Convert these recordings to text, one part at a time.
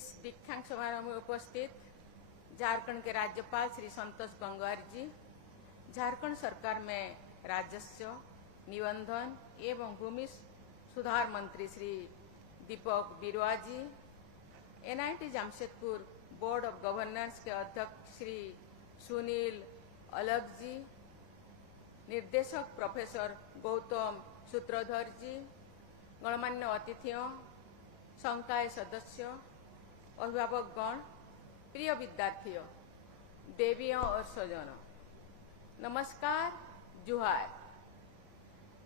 इस दीक्षांत समारोह में उपस्थित झारखंड के राज्यपाल श्री संतोष गंगवार जी, झारखंड सरकार में राजस्व, निबंधन एवं भूमि सुधार मंत्री श्री दीपक बिरुआ जी, NIT Jamshedpur board of governance के अध्यक्ष श्री सुनील अलग जी, निर्देशक प्रोफेसर गौतम सूत्रधर जी, गणमान्य अतिथियों, संकाय सदस्य, अभिभावकगण, प्रिय विद्यार्थियों, देवियों और स्वजनों, नमस्कार, जुहार।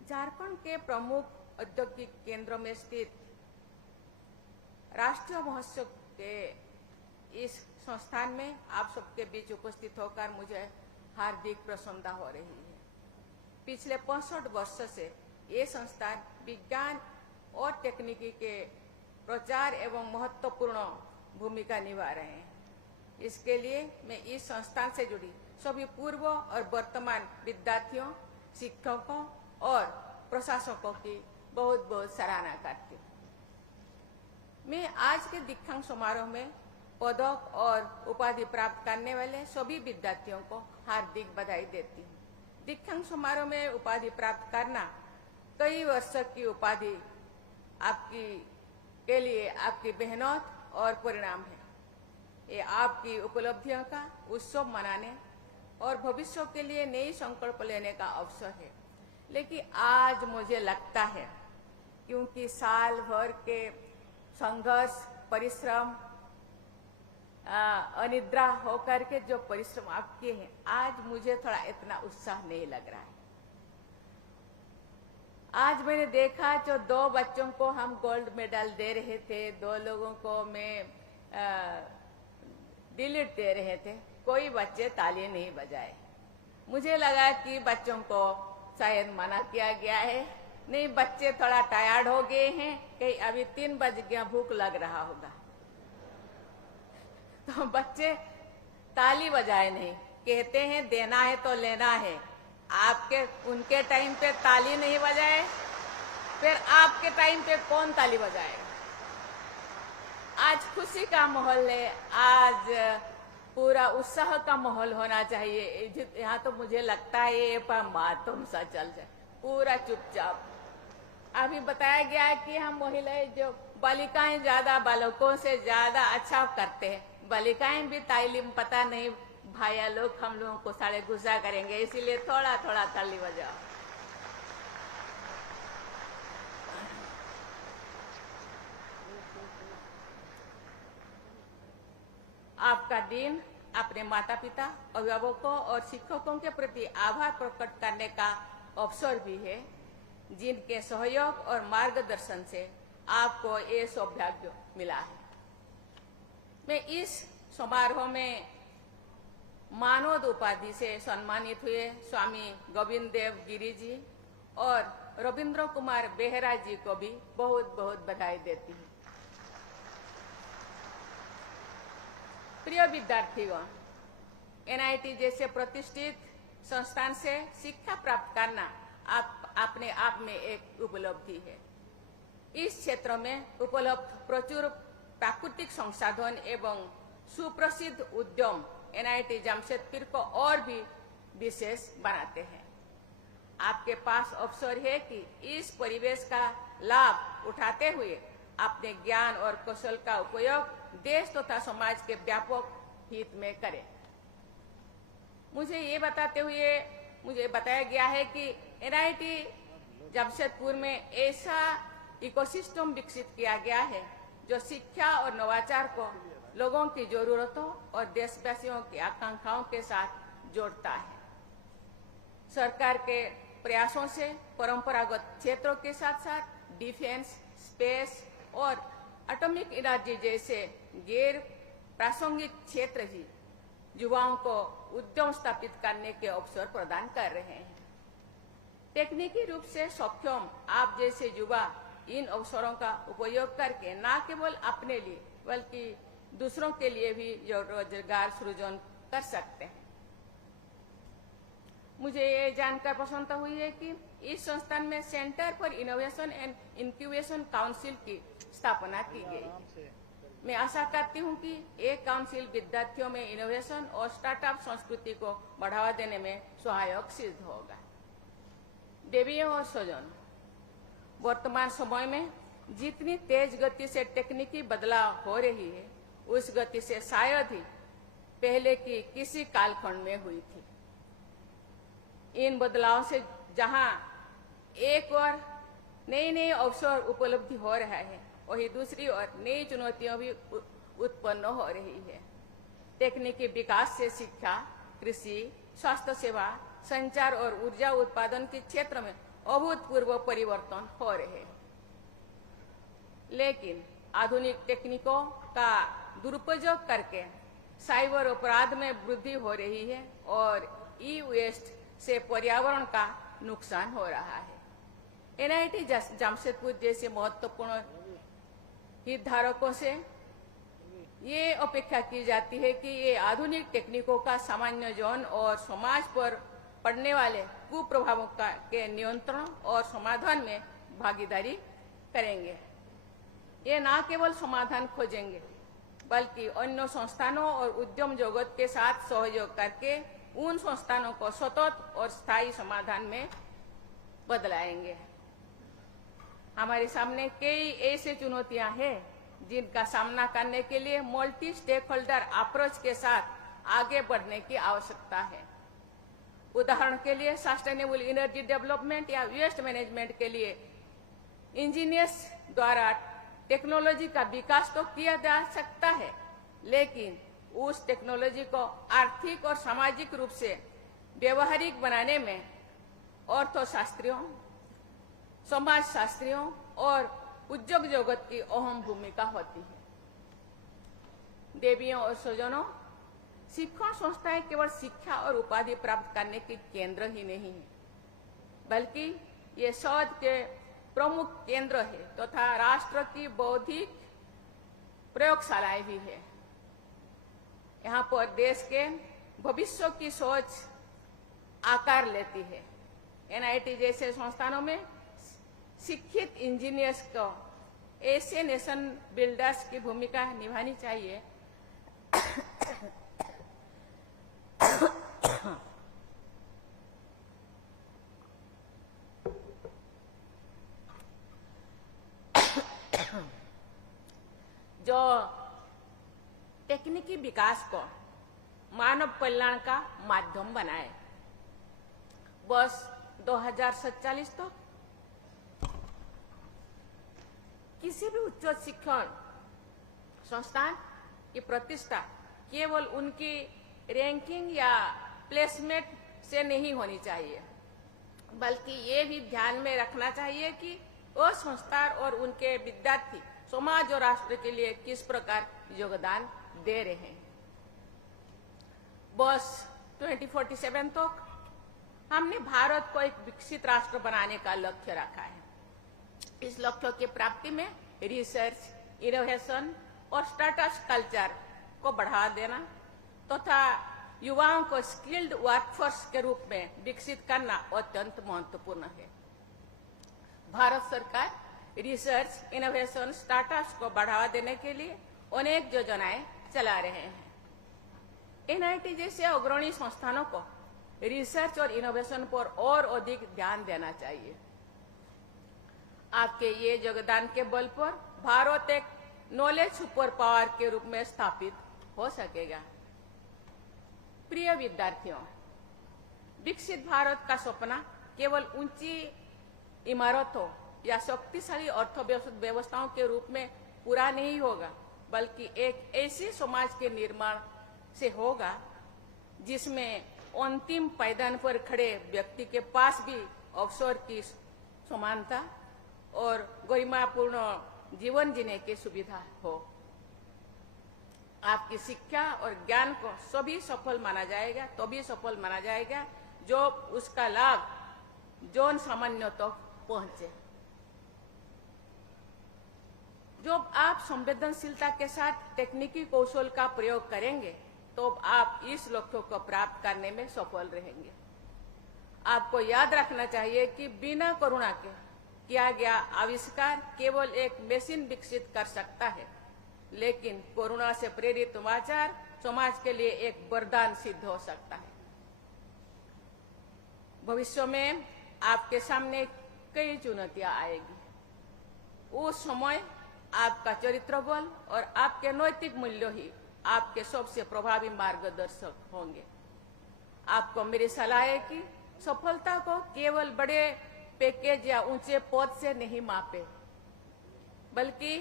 झारखंड के प्रमुख औद्योगिक केंद्रों में स्थित राष्ट्रीय महोत्सव के इस संस्थान में आप सबके बीच उपस्थित होकर मुझे हार्दिक प्रसन्नता हो रही है। पिछले 65 वर्षों से ये संस्थान विज्ञान और तकनीकी के प्रचार एवं महत्वपूर्ण भूमिका निभा रहे हैं। इसके लिए मैं इस संस्थान से जुड़ी सभी पूर्व और वर्तमान विद्यार्थियों, शिक्षकों और प्रशासकों की बहुत बहुत सराहना करती हूँ। मैं आज के दीक्षांत समारोह में पदक और उपाधि प्राप्त करने वाले सभी विद्यार्थियों को हार्दिक बधाई देती हूँ। दीक्षांत समारोह में उपाधि प्राप्त करना कई वर्षों की उपाधि के लिए आपकी मेहनत और परिणाम है। ये आपकी उपलब्धियों का उत्सव मनाने और भविष्य के लिए नई संकल्प लेने का अवसर है। लेकिन आज मुझे लगता है क्योंकि साल भर के संघर्ष, परिश्रम, अनिद्रा होकर के जो परिश्रम आप किए हैं, आज मुझे थोड़ा इतना उत्साह नहीं लग रहा है। आज मैंने देखा जो 2 बच्चों को हम गोल्ड मेडल दे रहे थे, 2 लोगों को मैं डिलीट दे रहे थे, कोई बच्चे ताली नहीं बजाए। मुझे लगा कि बच्चों को शायद मना किया गया है। नहीं, बच्चे थोड़ा टायर्ड हो गए हैं, कहीं अभी 3 बज गया, भूख लग रहा होगा, तो बच्चे ताली बजाए नहीं। कहते हैं देना है तो लेना है। उनके टाइम पे ताली नहीं बजाए, फिर आपके टाइम पे कौन ताली बजाएगा? आज खुशी का माहौल है, आज पूरा उत्साह का माहौल होना चाहिए। यहाँ तो मुझे लगता है ये पर मातम सा चल जाए, पूरा चुपचाप। अभी बताया गया है कि हम महिलाएं जो बालिकाएं ज्यादा बालकों से ज्यादा अच्छा करते हैं। बालिकाएं भी तालीम पता नहीं भाइया लोग हम लोगों को साढ़े गुस्सा करेंगे, इसीलिए थोड़ा थोड़ा ताली बजाओ। आपका दिन अपने माता पिता, अभिभावकों और शिक्षकों के प्रति आभार प्रकट करने का अवसर भी है, जिनके सहयोग और मार्गदर्शन से आपको ये सौभाग्य मिला है। मैं इस समारोह में मानद उपाधि से सम्मानित हुए स्वामी गोविंद देव गिरी जी और रविंद्र कुमार बेहरा जी को भी बहुत बहुत बधाई देती हूँ। प्रिय विद्यार्थियों, NIT जैसे प्रतिष्ठित संस्थान से शिक्षा प्राप्त करना अपने आप में एक उपलब्धि है। इस क्षेत्र में उपलब्ध प्रचुर प्राकृतिक संसाधन एवं सुप्रसिद्ध उद्यम NIT जमशेदपुर को और भी विशेष बनाते हैं। आपके पास अवसर है कि इस परिवेश का लाभ उठाते हुए अपने ज्ञान और कौशल का उपयोग देश तथा समाज के व्यापक हित में करें। मुझे ये बताते हुए मुझे बताया गया है कि NIT जमशेदपुर में ऐसा इकोसिस्टम विकसित किया गया है जो शिक्षा और नवाचार को लोगों की जरूरतों और देशवासियों की आकांक्षाओं के साथ जोड़ता है। सरकार के प्रयासों से परंपरागत क्षेत्रों के साथ साथ डिफेंस, स्पेस और एटॉमिक एनर्जी जैसे गैर प्रासंगिक क्षेत्र ही युवाओं को उद्यम स्थापित करने के अवसर प्रदान कर रहे हैं। तकनीकी रूप से सक्षम आप जैसे युवा इन अवसरों का उपयोग करके न केवल अपने लिए बल्कि दूसरों के लिए भी रोजगार सृजन कर सकते हैं। मुझे ये जानकर प्रसन्नता हुई है कि इस संस्थान में centre for innovation and incubation council की स्थापना की गई। मैं आशा करती हूं कि एक काउंसिल विद्यार्थियों में इनोवेशन और स्टार्टअप संस्कृति को बढ़ावा देने में सहायक सिद्ध होगा। देवियों और स्वजन, वर्तमान समय में जितनी तेज गति से तकनीकी बदलाव हो रही है, उस गति से शायद ही पहले की किसी कालखंड में हुई थी। इन बदलावों से जहां एक और नए नए अवसर उपलब्ध हो रहा है, वही दूसरी ओर नई चुनौतियां भी उत्पन्न हो रही है। तकनीकी विकास से शिक्षा, कृषि, स्वास्थ्य सेवा, संचार और ऊर्जा उत्पादन के क्षेत्र में अभूतपूर्व परिवर्तन हो रहे हैं। लेकिन आधुनिक तकनीकों का दुरुपयोग करके साइबर अपराध में वृद्धि हो रही है और ई वेस्ट से पर्यावरण का नुकसान हो रहा है। एनआईटी जमशेदपुर जैसे महत्वपूर्ण हितधारकों से ये अपेक्षा की जाती है कि ये आधुनिक तकनीकों का सामान्य ज्ञान और समाज पर पड़ने वाले कुप्रभावों के नियंत्रण और समाधान में भागीदारी करेंगे। ये न केवल समाधान खोजेंगे, बल्कि अन्य संस्थानों और उद्यम जगत के साथ सहयोग करके उन संस्थानों को सतत और स्थायी समाधान में बदलाएंगे। हमारे सामने कई ऐसे चुनौतियां हैं जिनका सामना करने के लिए मल्टी स्टेक होल्डर अप्रोच के साथ आगे बढ़ने की आवश्यकता है। उदाहरण के लिए सस्टेनेबल एनर्जी डेवलपमेंट या वेस्ट मैनेजमेंट के लिए इंजीनियर्स द्वारा टेक्नोलॉजी का विकास तो किया जा सकता है, लेकिन उस टेक्नोलॉजी को आर्थिक और सामाजिक रूप से व्यवहारिक बनाने में अर्थशास्त्रियों, समाजशास्त्रियों और उद्योग जगत की अहम भूमिका होती है। देवियों और स्वजनों, शिक्षण संस्थाएं केवल शिक्षा और उपाधि प्राप्त करने के केंद्र ही नहीं है, बल्कि ये शोध के प्रमुख केंद्र है तथा राष्ट्र की बौद्धिक प्रयोगशालाएं भी है। यहाँ पर देश के भविष्य की सोच आकार लेती है। एनआईटी जैसे संस्थानों में शिक्षित इंजीनियर्स को ऐसे नेशन बिल्डर्स की भूमिका निभानी चाहिए जो तकनीकी विकास को मानव कल्याण का माध्यम बनाए। वर्ष 2047 तक किसी भी उच्च शिक्षण संस्थान की प्रतिष्ठा केवल उनकी रैंकिंग या प्लेसमेंट से नहीं होनी चाहिए, बल्कि ये भी ध्यान में रखना चाहिए कि वो संस्थान और उनके विद्यार्थी समाज और राष्ट्र के लिए किस प्रकार योगदान दे रहे हैं। वर्ष 2047 तक हमने भारत को एक विकसित राष्ट्र बनाने का लक्ष्य रखा है। इस लक्ष्य की प्राप्ति में रिसर्च, इनोवेशन और स्टार्टअप कल्चर को बढ़ावा देना तथा युवाओं को स्किल्ड वर्कफोर्स के रूप में विकसित करना अत्यंत महत्वपूर्ण है। भारत सरकार रिसर्च, इनोवेशन, स्टार्टअप्स को बढ़ावा देने के लिए अनेक योजनाएं चला रहे हैं। एनआईटी जैसे अग्रणी संस्थानों को रिसर्च और इनोवेशन पर और अधिक ध्यान देना चाहिए। आपके ये योगदान के बल पर भारत एक नॉलेज सुपर पावर के रूप में स्थापित हो सकेगा। प्रिय विद्यार्थियों, विकसित भारत का सपना केवल ऊंची इमारतों या शक्तिशाली अर्थव्यवस्थाओं के रूप में पूरा नहीं होगा, बल्कि एक ऐसे समाज के निर्माण से होगा जिसमें अंतिम पायदान पर खड़े व्यक्ति के पास भी अवसर की समानता और गरिमापूर्ण जीवन जीने की सुविधा हो। आपकी शिक्षा और ज्ञान को तभी सफल माना जाएगा जो उसका लाभ जन सामान्य तक पहुंचे। जब आप संवेदनशीलता के साथ तकनीकी कौशल का प्रयोग करेंगे तो आप इस लक्ष्य को प्राप्त करने में सफल रहेंगे। आपको याद रखना चाहिए कि बिना करुणा के किया गया आविष्कार केवल एक मशीन विकसित कर सकता है, लेकिन करुणा से प्रेरित नवाचार समाज के लिए एक वरदान सिद्ध हो सकता है। भविष्य में आपके सामने कई चुनौतियां आएगी। उस समय आपका चरित्र बल और आपके नैतिक मूल्य ही आपके सबसे प्रभावी मार्गदर्शक होंगे। आपको मेरी सलाह है कि सफलता को केवल बड़े पैकेज या ऊंचे पद से नहीं मापे, बल्कि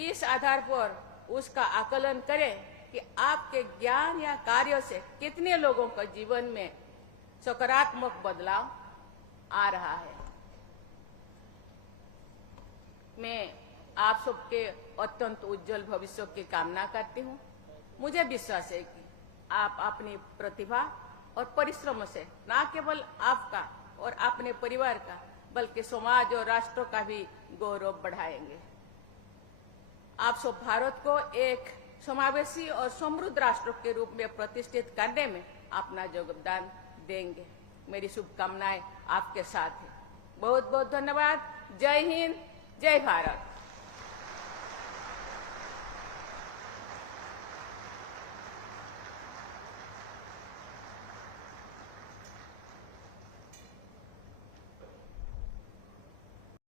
इस आधार पर उसका आकलन करें कि आपके ज्ञान या कार्यों से कितने लोगों के जीवन में सकारात्मक बदलाव आ रहा है। मैं आप सबके अत्यंत उज्जवल भविष्य की कामना करती हूँ। मुझे विश्वास है कि आप अपनी प्रतिभा और परिश्रम से न केवल आपका और अपने परिवार का बल्कि समाज और राष्ट्र का भी गौरव बढ़ाएंगे। आप सब भारत को एक समावेशी और समृद्ध राष्ट्र के रूप में प्रतिष्ठित करने में अपना योगदान देंगे। मेरी शुभकामनाएं आपके साथ हैं। बहुत बहुत धन्यवाद। जय हिंद, जय भारत।